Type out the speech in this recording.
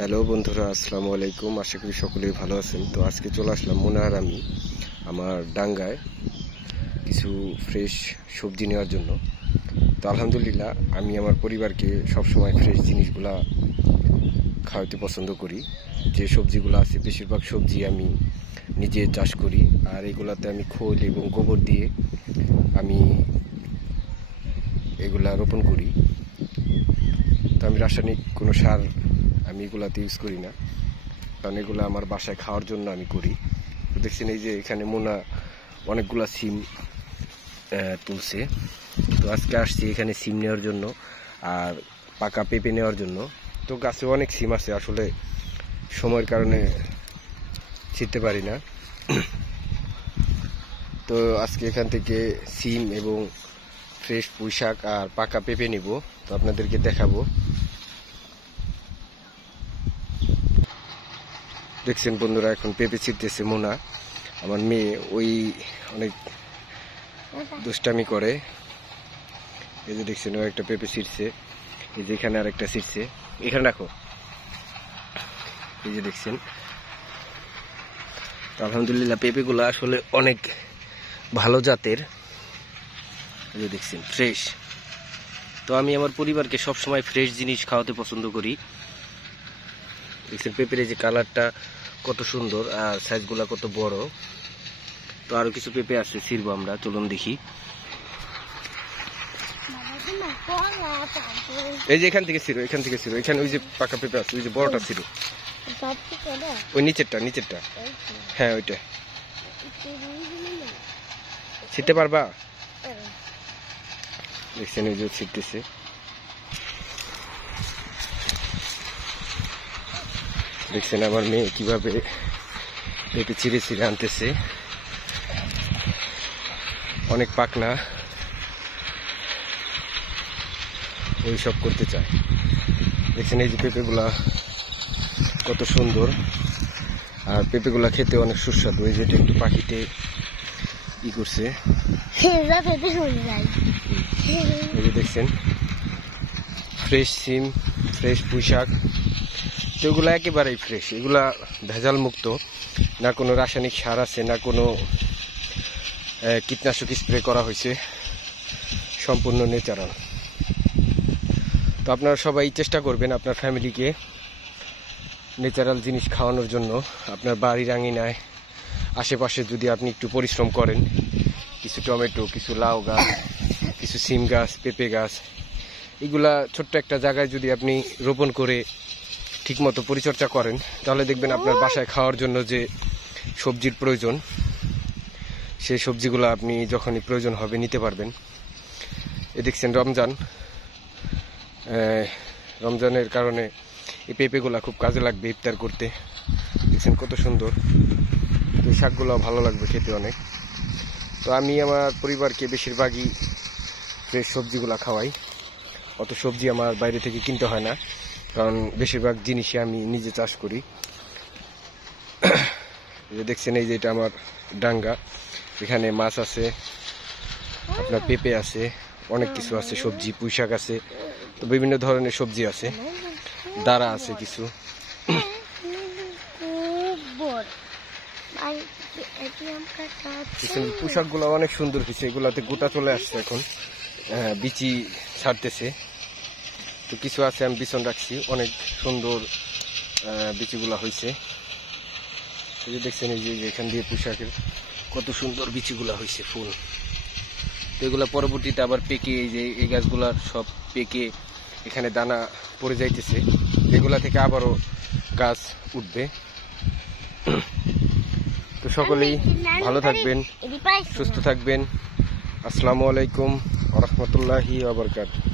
Hello বন্ধুরা, আসসালামু আলাইকুম। আশা করি সকলেই ভালো আছেন। তো আজকে চলে আসলাম মনে আমি আমার ডাঙ্গায় কিছু ফ্রেশ সবজি নেওয়ার জন্য। তো আলহামদুলিল্লাহ, আমি আমার পরিবারকে সবসময় ফ্রেশ জিনিসগুলা খাওয়াতে পছন্দ করি। যে সবজিগুলো আছে বেশিরভাগ সবজি আমি নিজে চাষ করি, আর এগুলাতে আমি খোল এবং গোবর দিয়ে আমি এগুলা রোপণ করি। তো আমি রাসায়নিক কোনো সার আমি এগুলাতে ইউজ করি না, কারণ এগুলো আমার বাসায় খাওয়ার জন্য আমি করি। তো দেখছেন এই যে এখানে মোনা অনেকগুলা সিম তুলছে। তো আজকে আসছি এখানে সিম নেওয়ার জন্য আর পাকা পেঁপে নেওয়ার জন্য। তো গাছে অনেক সিম আছে, আসলে সময়ের কারণে ছিঁড়তে পারি না। তো আজকে এখান থেকে সিম এবং ফ্রেশ পুঁই শাক আর পাকা পেঁপে নিব, তো আপনাদেরকে দেখাবো। দেখছেন বন্ধুরা, এখন পেঁপে ছিঁড়তেছে মোনা। আমার মেয়ে ওই অনেক দুষ্টামি করে। এই যে দেখছেন, ও একটা পেঁপে ছিঁড়ছে। এই যে এখানে আরেকটা ছিঁড়ছে, এখানে রাখো। এই যে দেখছেন, আলহামদুলিল্লাহ পেঁপেগুলো আসলে অনেক ভালো জাতের। এই যে দেখছেন ফ্রেশ। তো আমি আমার পরিবারকে সবসময় ফ্রেশ জিনিস খাওয়াতে পছন্দ করি। দেখছেন পেঁপের এই যে কালারটা কত সুন্দর আর সাইজগুলা কত বড়। তো আরো কিছু পেঁপে আছে, ছিড়বো আমরা, চলুন দেখি। এই যে এখান থেকে ছিড়ো, এখান থেকে ছিড়ো। এখানে ওই যে পাকা পেঁপে আছে, ওই যে বড়টা ছিড়ো, ওই নিচেরটা। হ্যাঁ ওইটা ছিঁড়তে পারবা? দেখছেন ওই যে ছিঁড়তেছে। দেখছেন আমার মেয়ে কিভাবে পেঁপে ছিঁড়ে ছিঁড়ে আনতেছে, অনেক পাকনা, ওই সব করতে চায়। দেখছেন এই যে পেঁপেগুলা কত সুন্দর, আর পেঁপেগুলা খেতে অনেক সুস্বাদু। এই যে একটু পাখিতে ই করছে। এই যে দেখছেন ফ্রেশ সিম, ফ্রেশ পুঁই শাক। তো এগুলো একেবারেই ফ্রেশ, এগুলা ভেজাল মুক্ত, না কোনো রাসায়নিক সার আছে, না কোনো কীটনাশক স্প্রে করা হয়েছে, সম্পূর্ণ ন্যাচারাল। তো আপনারা সবাই চেষ্টা করবেন আপনার ফ্যামিলিকে ন্যাচারাল জিনিস খাওয়ানোর জন্য। আপনার বাড়ির আঙিনায় আশেপাশে যদি আপনি একটু পরিশ্রম করেন, কিছু টমেটো, কিছু লাউ গাছ, কিছু সিম গাছ, পেঁপে গাছ, এগুলা ছোট্ট একটা জায়গায় যদি আপনি রোপণ করে ঠিকমতো পরিচর্যা করেন, তাহলে দেখবেন আপনার বাসায় খাওয়ার জন্য যে সবজির প্রয়োজন, সেই সবজিগুলো আপনি যখনই প্রয়োজন হবে নিতে পারবেন। এ দেখছেন রমজানের কারণে এই পেঁপেগুলা খুব কাজে লাগবে ইফতার করতে। দেখছেন কত সুন্দর। তো শাকগুলো ভালো লাগবে খেতে অনেক। তো আমি আমার পরিবারকে বেশিরভাগই ফ্রেশ সবজিগুলা খাওয়াই। অত সবজি আমার বাইরে থেকে কিনতে হয় না, কারণ বেশিরভাগ জিনিসই আমি নিজে চাষ করি। দেখছেন এই যে এটা আমার ডাঙ্গা, এখানে মাছ আছে, আপনার পেঁপে আছে, অনেক কিছু আছে, সবজি পুঁই শাক আছে, তো বিভিন্ন ধরনের সবজি আছে, দাঁড়া আছে কিছু। পুঁই শাকগুলো অনেক সুন্দর কিছু, এগুলাতে গোটা চলে আসছে এখন, বিচি ছাড়তেছে। তো কিছু আছে আমি বিছন রাখছি, অনেক সুন্দর বিচিগুলা হয়েছে। এই যে দেখছেন এই যে এখান দিয়ে পুঁই শাকের কত সুন্দর বিচিগুলা হয়েছে, ফুল। তো এগুলা পরবর্তীতে আবার পেকে, এই যে এই গাছগুলার সব পেকে এখানে দানা পড়ে যাইতেছে, এগুলা থেকে আবারও গাছ উঠবে। তো সকলেই ভালো থাকবেন, সুস্থ থাকবেন। আসসালামু আলাইকুম ওয়া রাহমাতুল্লাহি ওয়া বারাকাতুহু।